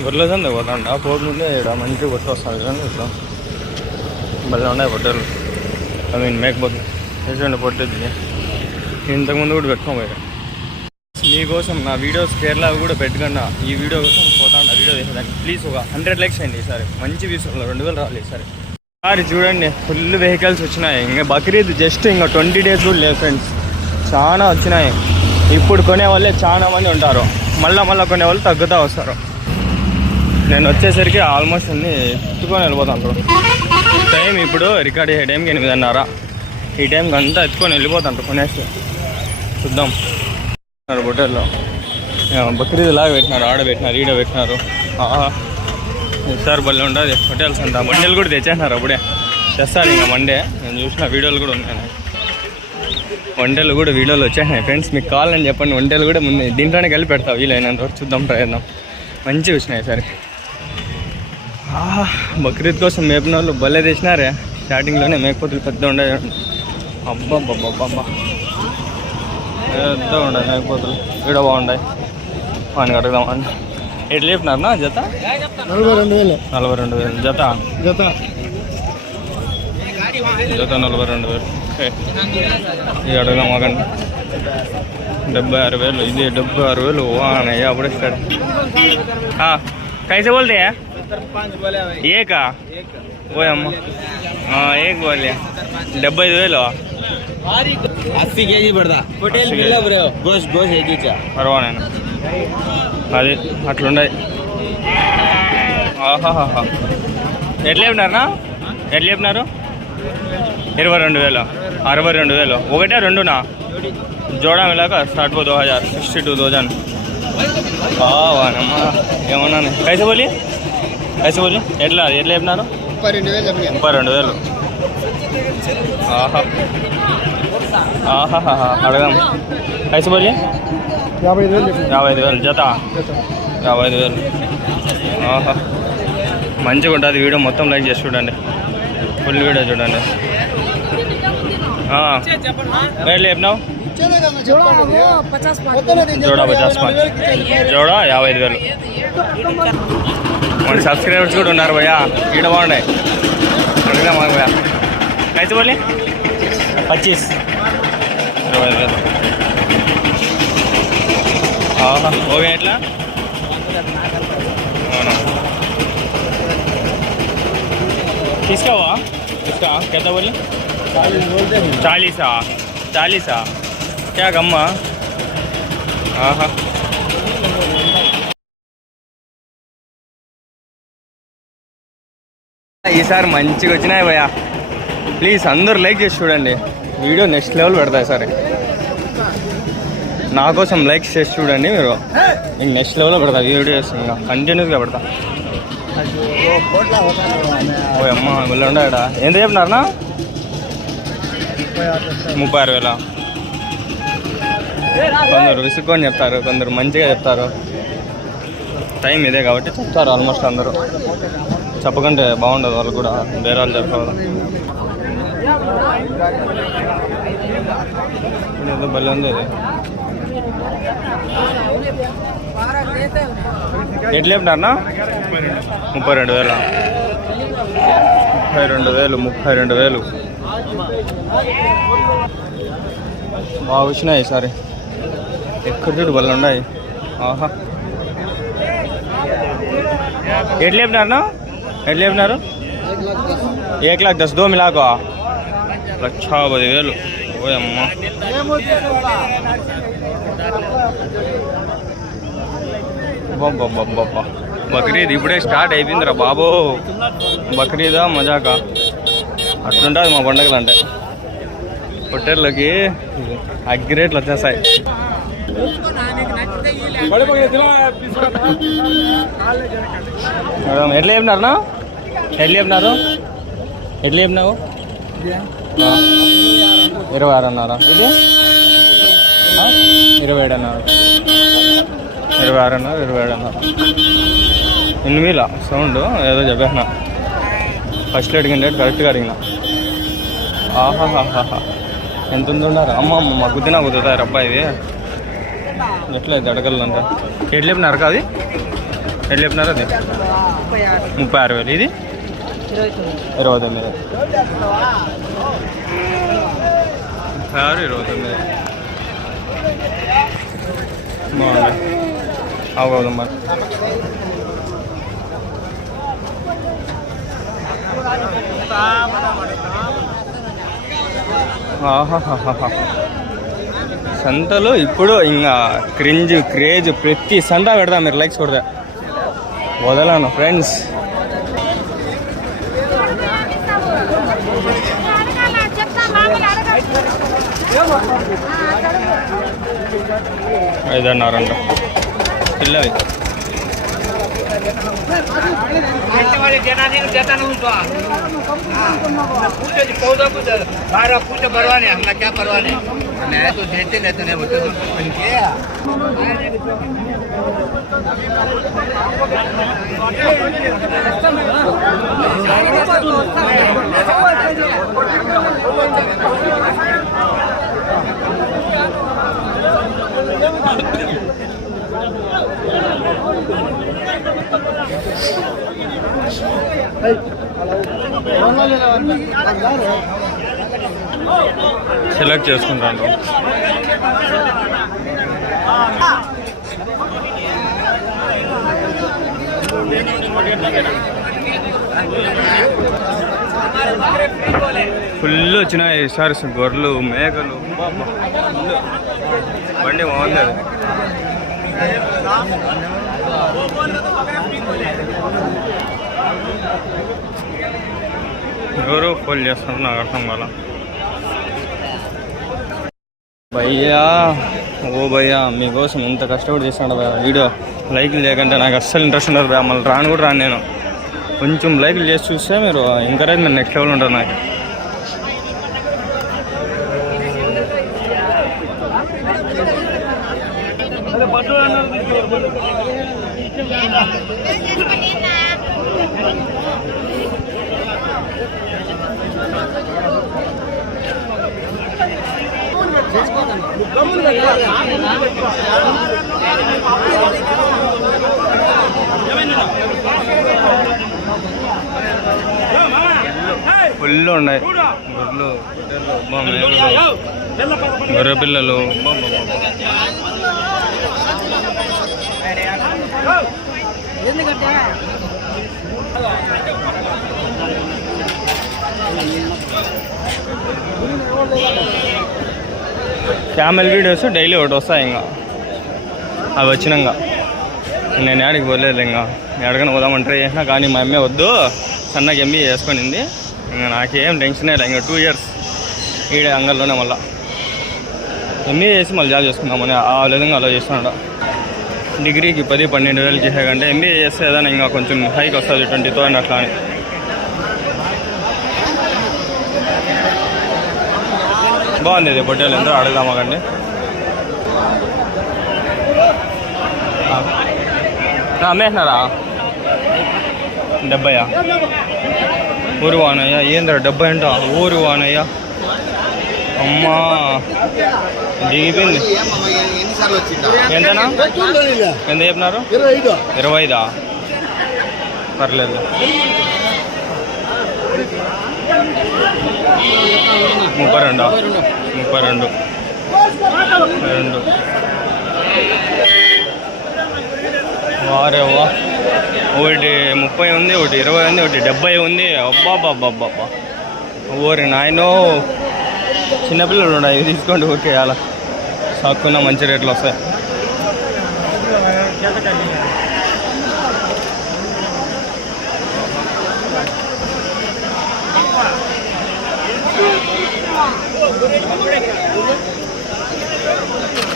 గొర్రెల సంద పోతాండ పోటు నుండి ఇక్కడ మంచిగా కొట్టి వస్తాను కదండి ఇట్లా భలే ఉన్నాయి పొట్టేలు. ఐ మీన్ మేకపోతే ఎటువంటి పొట్టేది ఇంతకుముందు కూడా పెట్టుకోబోయారు. మీకోసం నా వీడియోస్ కేరళ కూడా పెట్టకుండా ఈ వీడియో కోసం పోతాండ వీడియో తీసేదానికి ప్లీజ్ ఒక 100 లైక్స్ అయింది ఈసారి. మంచి వ్యూస్ 2000 రావాలి ఈసారి. సారి చూడండి ఫుల్ వెహికల్స్ వచ్చినాయి. ఇంకా బక్రీద్ జస్ట్ ఇంకా 20 డేస్ కూడా లేదు ఫ్రెండ్స్. చాలా వచ్చినాయి. ఇప్పుడు కొనే వాళ్ళే చాలా మంది ఉంటారు. మళ్ళీ కొనే వాళ్ళు తగ్గుతూ వస్తారు. నేను వచ్చేసరికి ఆల్మోస్ట్ అన్ని ఎత్తుకొని వెళ్ళిపోతాను. టైం ఇప్పుడు రికార్డ్ అయ్యే టైంకి 8:30. ఈ టైంకి అంతా ఎత్తుకొని వెళ్ళిపోతాను కొనేసి. చూద్దాం హోటల్లో బక్రీద్ లాగా పెట్టినారు, ఆడ పెట్టినారు, ఈడ పెట్టినారు. ఈసారి భలే ఉంటుంది హోటల్స్ అంతా. బండెలు కూడా తెచ్చేసినారు అప్పుడే, చేస్తారు ఇంకా మండే. నేను చూసిన వీడియోలు కూడా ఉన్నాయి, వంటలు కూడా వీడియోలు వచ్చేసినాయి ఫ్రెండ్స్. మీకు కావాలని చెప్పండి, వంటలు కూడా ముందు దీంట్లోనే కలిపి పెడతావు వీలైనంత వరకు. చూద్దాం ప్రయత్నం. మంచిగా వచ్చినాయి సరే. బక్రీద్ కోసం మేపిన వాళ్ళు భలే తెచ్చినారే. స్టార్టింగ్లోనే మేకపోతులు పెద్ద ఉండే. అబ్బా పెద్ద ఉండే మేకపోతులు ఈడ బాగుంటాయి. వానికి అడుగుదామని. ఎట్లా చెప్పినారనా జత? 42,000. 42,000 జత. 42,000. ఇది అడుగుదాం మాకండి. 76,000. ఇది 76,000. వానయ్య అప్పుడే ఇస్తాడు. कैसे बोलते हैं? एक वो अम्मा एक बोले 75,000. 80 kg పడదా గోష్ పర్వాలేనా అది అట్లుండయి. ఆహాహా ఎట్లా చెప్పినారనా? ఎట్లా చెప్పినారు? 22,000. 62,000. ఒకటే రెండునా? జోడా మిలాక 60,000 62,000. వానమ్మా ఏమన్నా కైసే బోలి ఎట్లా చెప్పినారు? 32,000. ఆహాహా అడగాం. కైసే బోలి 55,000 జత. 55,000. ఆహా మంచిగా ఉంటుంది వీడియో. మొత్తం లైక్ చేసి చూడండి, ఫుల్ వీడియో చూడండి. ఎట్లా చెప్పినావు? జోడా 50,000. జోడా 55,000. మన సబ్స్క్రైబర్స్ కూడా ఉన్నారు భయ్యా. ఈడ బాగున్నాయి అడిగినా మాకు భయ్యా. కైతే బోలి 25. 20,000. ఓకే ఎట్లా? అవునా తీసుకోవా? ఎంత బోలి? 40. क्या गम्मा? ఆహా ఈసారి మంచిగా వచ్చినాయి భయ్యా. ప్లీజ్ అందరూ లైక్ చేసి చూడండి. వీడియో నెక్స్ట్ లెవెల్ పెడతాయి సరే. నా కోసం లైక్స్ చేసి చూడండి మీరు. ఇంక నెక్స్ట్ లెవెల్లో పెడతా వీడియోస్. ఇంకా కంటిన్యూస్గా పెడతా. ఓ అమ్మ వీళ్ళు ఉండడా? ఎంత చెప్పినారనా? 36,000. కొందరు విసుక్కొని చెప్తారు, కొందరు మంచిగా చెప్తారు. టైం ఇదే కాబట్టి చెప్తారు ఆల్మోస్ట్ అందరూ. చెప్పకంటే బాగుండదు, వాళ్ళు కూడా బేరాలు జరపదు. ఏదో భలే ఉంది ఇది. ఎట్లా చెప్పినారనా? 32,000. 32,000. బాగా వచ్చినాయి ఈసారి. ఎక్కడ చూడు భలే ఉన్నాయి. ఆహా ఎట్లా చెప్పినారనా? ఎట్లా చెప్పినారు? 1,10,000 2 మిలాకో 1,10,000. ఓ అమ్మ బాబా. బక్రీద్ ఇప్పుడే స్టార్ట్ అయిపోయిందిరా బాబో. బక్రీదా మజాకా అట్లుంటుంది మా పండుగలు అంటే. హోటల్లోకి అగ్గిరేట్లు వచ్చేస్తాయి. ఎట్లా చెప్పినారనా? ఎట్లా చెప్పినావు? 26 అన్నారా? ఇది 27 అన్నారు. 26 అన్నారు, 27 అన్నారు. 8,000 సౌండ్ ఏదో చెప్పేసిన. ఫస్ట్ అడిగిన రేట్ కరెక్ట్గా అడిగిన. ఆహాహాహా ఎంత ఉంటున్నారు? అమ్మ గుద్దినా కుదురుతారు అబ్బా. ఇది ఎట్లా ఇది అడగలంట? ఎట్లా చెప్పినారు? అది ఎట్లా చెప్పినారు అది 36,000. ఇది 29. 29. బాగుంది. అవుదమ్మా. సంతలో ఇప్పుడు ఇంకా క్రేజ్ ప్రతి సంత పెడదాం. మీరు లైక్స్ కొడతా వదలను ఫ్రెండ్స్. ఐదన్నారంట పిల్లవి. సెలెక్ట్ చేసుకుంటాను. ఫుల్ వచ్చినాయి ఈసారి గొర్రెలు మేకలు. బండి బాగుంది అది. ఎవరో ఫోన్ చేస్తున్నారు, నాకు అర్థం కాల. భయ్యా ఓ భయ్యా మీకోసం ఎంత కష్టపడి చేస్తాడు భయ్యా వీడియో. లైక్లు చేయకంటే నాకు అస్సలు ఇంట్రెస్ట్ ఉండదు భయ్యా. మళ్ళీ రాను కూడా రాను నేను. కొంచెం లైక్లు చేసి చూస్తే మీరు ఎంకరేజ్మెంట్ నెక్స్ట్ లెవెల్ ఉంటుంది నాకు. ఫుల్ ఉన్నాయి గొర్రెలు, గొర్రె పిల్లలు. క్యామెల్ వీడియోస్ డైలీ ఒకటి వస్తాయి. ఇంకా అవి వచ్చినాక నేను ఏడికి పోలేదు. ఇంకా ఎక్కడికైనా పోదామంటే చేసినా కానీ మా అమ్మే వద్దు సన్నగా ఎంబీఏ చేసుకునింది. ఇంకా నాకేం టెన్షన్ లేదు. ఇంకా 2 years ఈడే అంగల్లోనే మళ్ళీ ఎంబీఏ చేసి మళ్ళీ జాబ్ చేసుకుందామని ఆ విధంగా అలా చేస్తున్నాడు. డిగ్రీకి 10-12 చేసే కంటే ఎంబీఏ చేస్తే ఏదైనా ఇంకా కొంచెం హైక్ వస్తుంది 20,000 అట్లా అని. బాగుంది ఇది పొట్టేలు. ఎంతో అడుగుదామా కండి. అమ్మేసినారా 70? ఊరు వానయ్య ఏంద్రా 70 అంట. ఊరు వానయ్య అమ్మా దిగిపోయింది. ఎంతనా? ఎంత చెప్పినారు? 25. పర్లేదు. 32. వారే వా. ఒకటి 30 ఉంది, ఒకటి 20 ఉంది, ఒకటి 70 ఉంది. అబ్బాబ్బాబ్బా ఊరి నాయనో. చిన్నపిల్లలు ఉన్నాయి, ఇవి తీసుకోండి. ఊరికే అలా సాక్కున్నా మంచి రేట్లు వస్తాయి.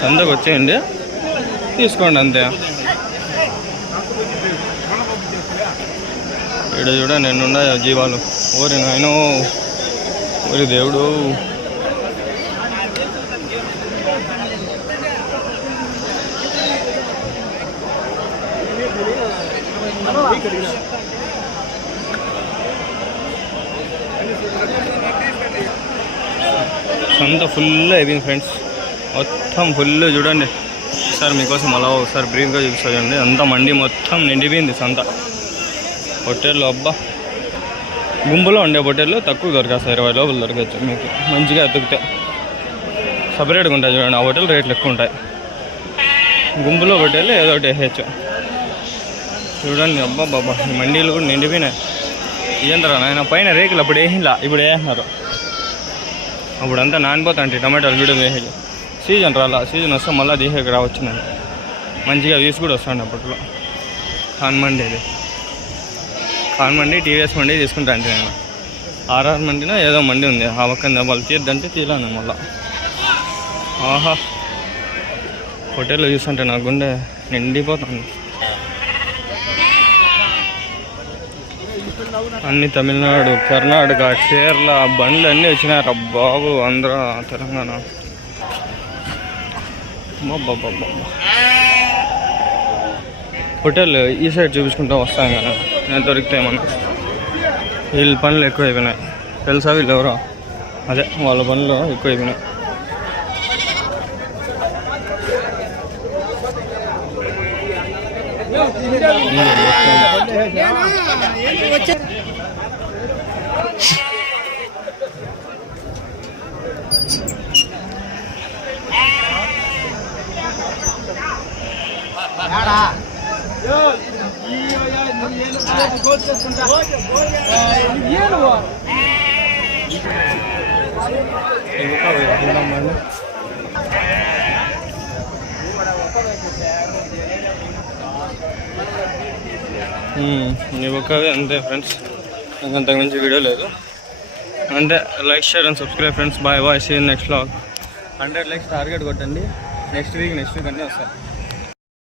సంతకు వచ్చేయండి, తీసుకోండి అంతే. ఇక్కడ చూడ నేనున్న జీవాలు. ఊరి నాయనో, ఊరి దేవుడు. సంత ఫుల్ అయిపోయింది ఫ్రెండ్స్. మొత్తం ఫుల్ చూడండి. సార్ మీకోసం అలా ఒకసారి బ్రీఫ్గా చూపిస్తాయండి. అంతా మండి మొత్తం నిండిపోయింది సంత. హోటల్లో అబ్బా గుంపులో ఉండే హోటల్లో తక్కువ దొరికేస్తాయి, 20 లోపల దొరకచ్చు మీకు మంచిగా ఎత్తుకుతే. సపరేట్గా ఉంటాయి చూడండి, ఆ హోటల్ రేట్లు ఎక్కువ ఉంటాయి. గుంపులో హోటల్ ఏదో ఒకటి వేసేయచ్చు. చూడండి అబ్బా బాబా, ఈ మండీలు కూడా నిండిపోయినాయి. ఏంటరా నాయన పైన రేకులు అప్పుడు వేసిలా, ఇప్పుడు వేసినారు. అప్పుడంతా నానిపోతాంటి టమాటాలు కూడా వేసేది. సీజన్ రాలా, సీజన్ వస్తే మళ్ళీ తీసేకి రావచ్చు. నేను మంచిగా వ్యూస్ కూడా వస్తాను అప్పట్లో. ఖాన్ మండి ఇది, ఖాన్ మండి టీవీఎస్ మండి తీసుకుంటా అంటే నేను. ఆర్ఆర్ మండినా ఏదో మండి ఉంది ఆ పక్కన, వాళ్ళు తీద్దంటే తీయలేను మళ్ళా. ఆహా, హోటల్లో చూస్తుంటే నా గుండె నిండిపోతుంది. అన్ని తమిళనాడు, కర్ణాటక, కేరళ బండ్లు అన్నీ వచ్చినారు బాబు. ఆంధ్ర, తెలంగాణ. బాబా హోటల్ ఈ సైడ్ చూపించుకుంటూ వస్తాం కదా, నేను దొరికితే మనకు. వీళ్ళ పనులు ఎక్కువ అయిపోయినాయి తెలుసా, వీళ్ళు ఎవరో అదే వాళ్ళ పనులు ఎక్కువ అయిపోయినాయి. ఇవి ఒక్కవే అంతే ఫ్రెండ్స్, అంతకు మించి వీడియో లేదు. అంటే like, share and subscribe friends. Bye bye, see you next vlog. 100 likes target కొట్టండి. నెక్స్ట్ వీక్ అన్నీ వస్తాయి.